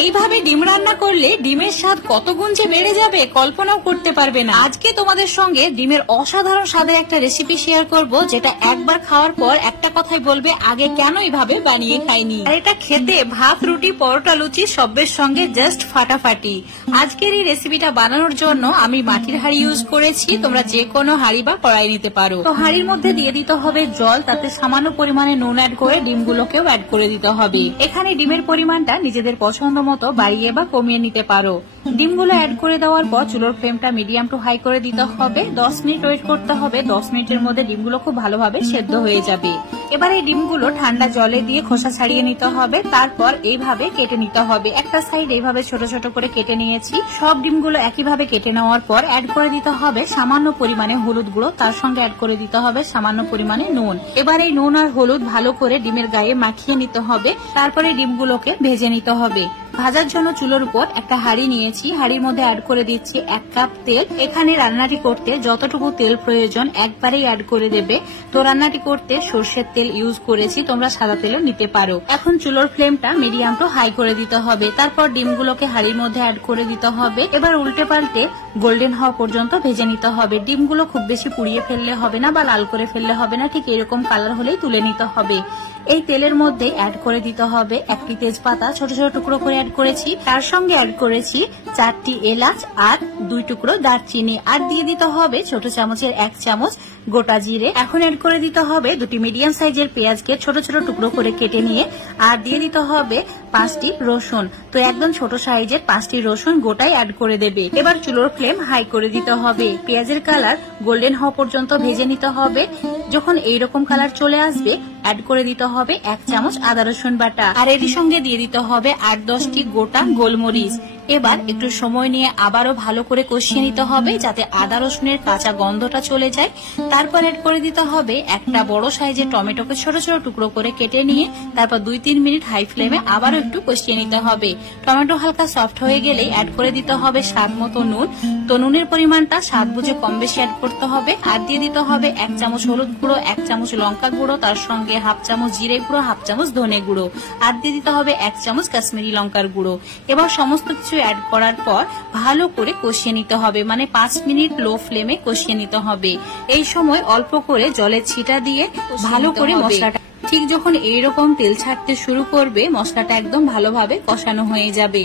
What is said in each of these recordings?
এইভাবে ডিম রান্না করলে ডিমের স্বাদ কত গুণ যে বেড়ে যাবে কল্পনাও করতে পারবে না। আজকে তোমাদের সঙ্গে ডিমের অসাধারণ স্বাদের একটা রেসিপি শেয়ার করব, যেটা একবার খাওয়ার পর একটা কথাই বলবে আগে কেন এইভাবে বানিয়ে খাইনি। আর এটা খেতে ভাত, রুটি, পরোটা, লুচি সবের সঙ্গে জাস্ট ফাটাফাটি। আজকের এই রেসিপিটা বানানোর জন্য আমি মাটির হাঁড়ি ইউজ করেছি, তোমরা যে কোনো হাঁড়ি বা কড়াই নিতে পারো। তো হাঁড়ির মধ্যে দিয়ে দিতে হবে জল, তাতে সামান্য পরিমাণে নুন অ্যাড করে ডিমগুলোকেও অ্যাড করে দিতে হবে। এখানে ডিমের পরিমাণটা নিজেদের পছন্দ মতো বাড়িয়ে বা কমিয়ে নিতে পারো। ডিমগুলো অ্যাড করে দেওয়ার পর চুলোর ফ্লেমটা মিডিয়াম টু হাই করে দিতে হবে। 10 মিনিট ওয়েট করতে হবে। 10 মিনিটের মধ্যে ডিমগুলো খুব ভালোভাবে সেদ্ধ হয়ে যাবে। এবার এই ডিমগুলো ঠান্ডা জলে দিয়ে খোসা ছাড়িয়ে নিতে হবে, তারপর এইভাবে কেটে নিতে হবে। একটা সাইড এইভাবে ছোট ছোট করে কেটে নিয়েছি। সব ডিমগুলো একইভাবে কেটে নেওয়ার পর অ্যাড করে দিতে হবে সামান্য পরিমাণে হলুদ গুঁড়ো, তার সঙ্গে অ্যাড করে দিতে হবে সামান্য পরিমাণে নুন। এবার এই নুন আর হলুদ ভালো করে ডিমের গায়ে মাখিয়ে নিতে হবে, তারপরে ডিমগুলোকে ভেজে নিতে হবে। ভাজার জন্য চুলোর উপর একটা হাঁড়ি নিয়েছি, হাঁড়ির মধ্যে অ্যাড করে দিচ্ছি 1 কাপ তেল। এখানে রান্নাটি করতে যতটুকু তেল প্রয়োজন একবারেই অ্যাড করে দেবে। তো রান্নাটি করতে সর্ষের তেল ইউজ করেছি, তোমরা সাদা তেলও নিতে পারো। এখন চুলোর ফ্লেমটা মিডিয়াম টু হাই করে দিতে হবে। তারপর ডিমগুলোকে হাঁড়ির মধ্যে অ্যাড করে দিতে হবে। এবার উল্টে পাল্টে গোল্ডেন হওয়া পর্যন্ত ভেজে নিতে হবে। ডিমগুলো খুব বেশি পুড়িয়ে ফেললে হবে না বা লাল করে ফেললে হবে না, ঠিক এরকম কালার হলেই তুলে নিতে হবে। এই তেলের মধ্যে অ্যাড করে দিতে হবে 1টি তেজপাতা ছোট ছোট টুকরো করে অ্যাড করেছি, তার সঙ্গে অ্যাড করেছি 4টি এলাচ আর 2 টুকরো দারচিনি, আর দিয়ে দিতে হবে ছোট চামচের 1 চামচ গোটা জিরে। এখন অ্যাড করে দিতে হবে 2টি মিডিয়াম সাইজের পেঁয়াজকে ছোট ছোট টুকরো করে কেটে নিয়ে, আর দিয়ে দিতে হবে 5টি রসুন। তো একদম ছোট সাইজের 5টি রসুন গোটাই অ্যাড করে দেবে। এবার চুলোর ফ্লেম হাই করে দিতে হবে। পেঁয়াজের কালার গোল্ডেন হওয়া পর্যন্ত ভেজে নিতে হবে। যখন এইরকম কালার চলে আসবে অ্যাড করে দিতে হবে 1 চামচ আদা রসুন বাটা, আর এর সঙ্গে দিয়ে দিতে হবে 8-10টি গোটা গোলমরিচ। এবার একটু সময় নিয়ে আবারও ভালো করে কষিয়ে নিতে হবে, যাতে আদা রসুনের কাঁচা গন্ধটা চলে যায়। তারপর অ্যাড করে দিতে হবে একটা বড় সাইজের টমেটোকে ছোট ছোট টুকরো করে কেটে নিয়ে, তারপর 2-3 মিনিট হাই ফ্লেমে আবারও একটু কষিয়ে নিতে হবে। টমেটো হালকা সফট হয়ে গেলেই অ্যাড করে দিতে হবে স্বাদ মতো নুন। তো নুনের পরিমাণটা স্বাদ বুঝে কম বেশি অ্যাড করতে হবে। আর দিয়ে দিতে হবে 1 চামচ হলুদ গুঁড়ো, 1 চামচ লঙ্কা গুঁড়ো, তার সঙ্গে 1/2 চামচ জিরে গুঁড়ো, 1/2 চামচ ধনে গুঁড়ো, আর দিয়ে দিতে হবে 1 চামচ কাশ্মীরি লঙ্কার গুঁড়ো। এবার সমস্ত কিছু অ্যাড করার পর ভালো করে কষিয়ে নিতে হবে, মানে 5 মিনিট লো ফ্লেমে কষিয়ে নিতে হবে। এই সময় অল্প করে জলের ছিটা দিয়ে ভালো করে মশলাটা, ঠিক যখন এইরকম তেল ছাড়তে শুরু করবে মশলাটা একদম ভালোভাবে কষানো হয়ে যাবে।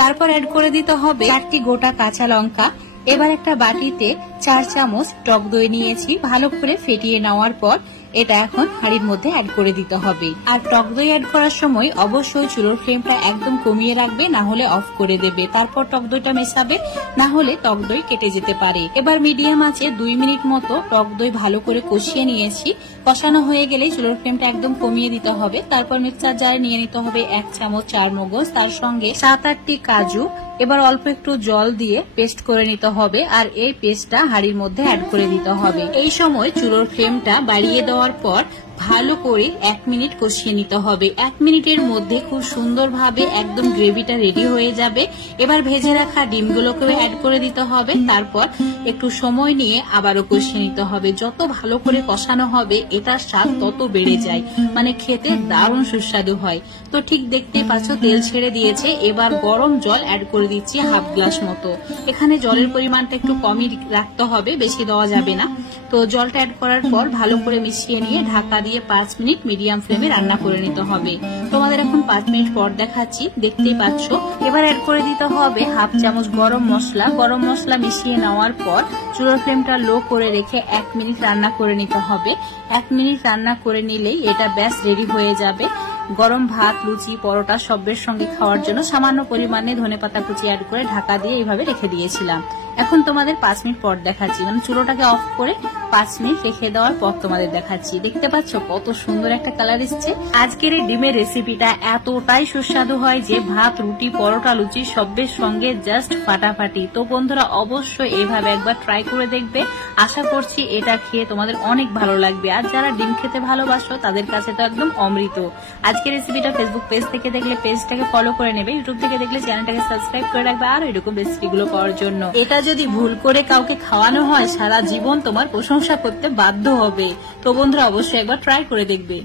তারপর অ্যাড করে দিতে হবে 4টি গোটা কাঁচা লঙ্কা। এবার একটা বাটিতে 4 চামচ টক দই নিয়েছি, ভালো করে ফেটিয়ে নেওয়ার পর এটা এখন হাঁড়ির মধ্যে অ্যাড করে দিতে হবে। আর টক দই অ্যাড করার সময় অবশ্যই চুলোর ফ্লেমটা একদম কমিয়ে রাখবে, না হলে অফ করে দেবে। তারপর টক দইটা মেশাবে, না হলে টক দই কেটে যেতে পারে। এবার মিডিয়াম আঁচে 2 মিনিট মতো টক দই ভালো করে কষিয়ে নিয়েছি। কষানো হয়ে গেলেই চুলোর ফ্লেমটা একদম কমিয়ে দিতে হবে। তারপর মিক্সার জারে নিয়ে নিতে হবে 1 চামচ চারমগজ, তার সঙ্গে 7-8টি কাজু। এবার অল্প একটু জল দিয়ে পেস্ট করে নিতে হবে, আর এই পেস্টটা হাঁড়ির মধ্যে অ্যাড করে দিতে হবে। এই সময় চুলোর ফ্লেমটা বাড়িয়ে দেওয়ার পর ভালো করে 1 মিনিট কষিয়ে নিতে হবে। 1 মিনিটের মধ্যে খুব সুন্দরভাবে একদম গ্রেভিটা রেডি হয়ে যাবে। এবার ভেজে রাখা ডিমগুলোকেও অ্যাড করে দিতে হবে। তারপর একটু সময় নিয়ে আবারও কষিয়ে নিতে হবে। যত ভালো করে কষানো হবে এটার স্বাদ তত বেড়ে যায়, মানে খেতে দারুণ সুস্বাদু হয়। তো ঠিক দেখতেই পাচ্ছ তেল ছেড়ে দিয়েছে। এবার গরম জল অ্যাড করে দিচ্ছি 1/2 গ্লাস মতো। এখানে জলের পরিমাণটা একটু কমই রাখতে হবে, বেশি দেওয়া যাবে না। তো জলটা অ্যাড করার পর ভালো করে মিশিয়ে নিয়ে ঢাকা দিয়ে 5 মিনিট মিডিয়াম ফ্লেমে রান্না করে নিতে হবে। তোমাদের এখন 5 মিনিট পর দেখাচ্ছি, দেখতেই পাচ্ছ। এবার অ্যাড করে দিতে হবে 1/2 চামচ গরম মশলা। গরম মশলা মিশিয়ে নেওয়ার পর চুলোর ফ্লেমটা লো করে রেখে 1 মিনিট রান্না করে নিতে হবে। 1 মিনিট রান্না করে নিলেই এটা ব্যাস রেডি হয়ে যাবে। গরম ভাত, লুচি, পরোটা সবের সঙ্গে খাওয়ার জন্য সামান্য পরিমাণে ধনেপাতা কুচি অ্যাড করে ঢাকা দিয়ে এইভাবে রেখে দিয়েছিলাম। এখন তোমাদের 5 মিনিট পর দেখাচ্ছি, মানে চুলোটাকে অফ করে 5 মিনিট রেখে দেওয়ার পর তোমাদের দেখাচ্ছি। দেখতে পাচ্ছ কত সুন্দর একটা কালার এসছে। আজকের এই ডিমের রেসিপিটা এতটাই সুস্বাদু হয় যে ভাত, রুটি, পরোটা, লুচি সবের সঙ্গে জাস্ট ফাটাফাটি। তো বন্ধুরা অবশ্যই এইভাবে একবার ট্রাই করে দেখবে। আশা করছি এটা খেয়ে তোমাদের অনেক ভালো লাগবে। আর যারা ডিম খেতে ভালোবাসো তাদের কাছে তো একদম অমৃত। আজকের রেসিপিটা ফেসবুক পেজ থেকে দেখলে পেজটাকে ফলো করে নেবে, ইউটিউব থেকে দেখলে চ্যানেলটাকে সাবস্ক্রাইব করে রাখবে আর এরকম রেসিপিগুলো পাওয়ার জন্য। এটা যদি ভুল করে কাউকে খাওয়ানো হয় সারা জীবন তোমার প্রশংসা করতে বাধ্য হবে। তো বন্ধুরা অবশ্যই একবার ট্রাই করে দেখবে।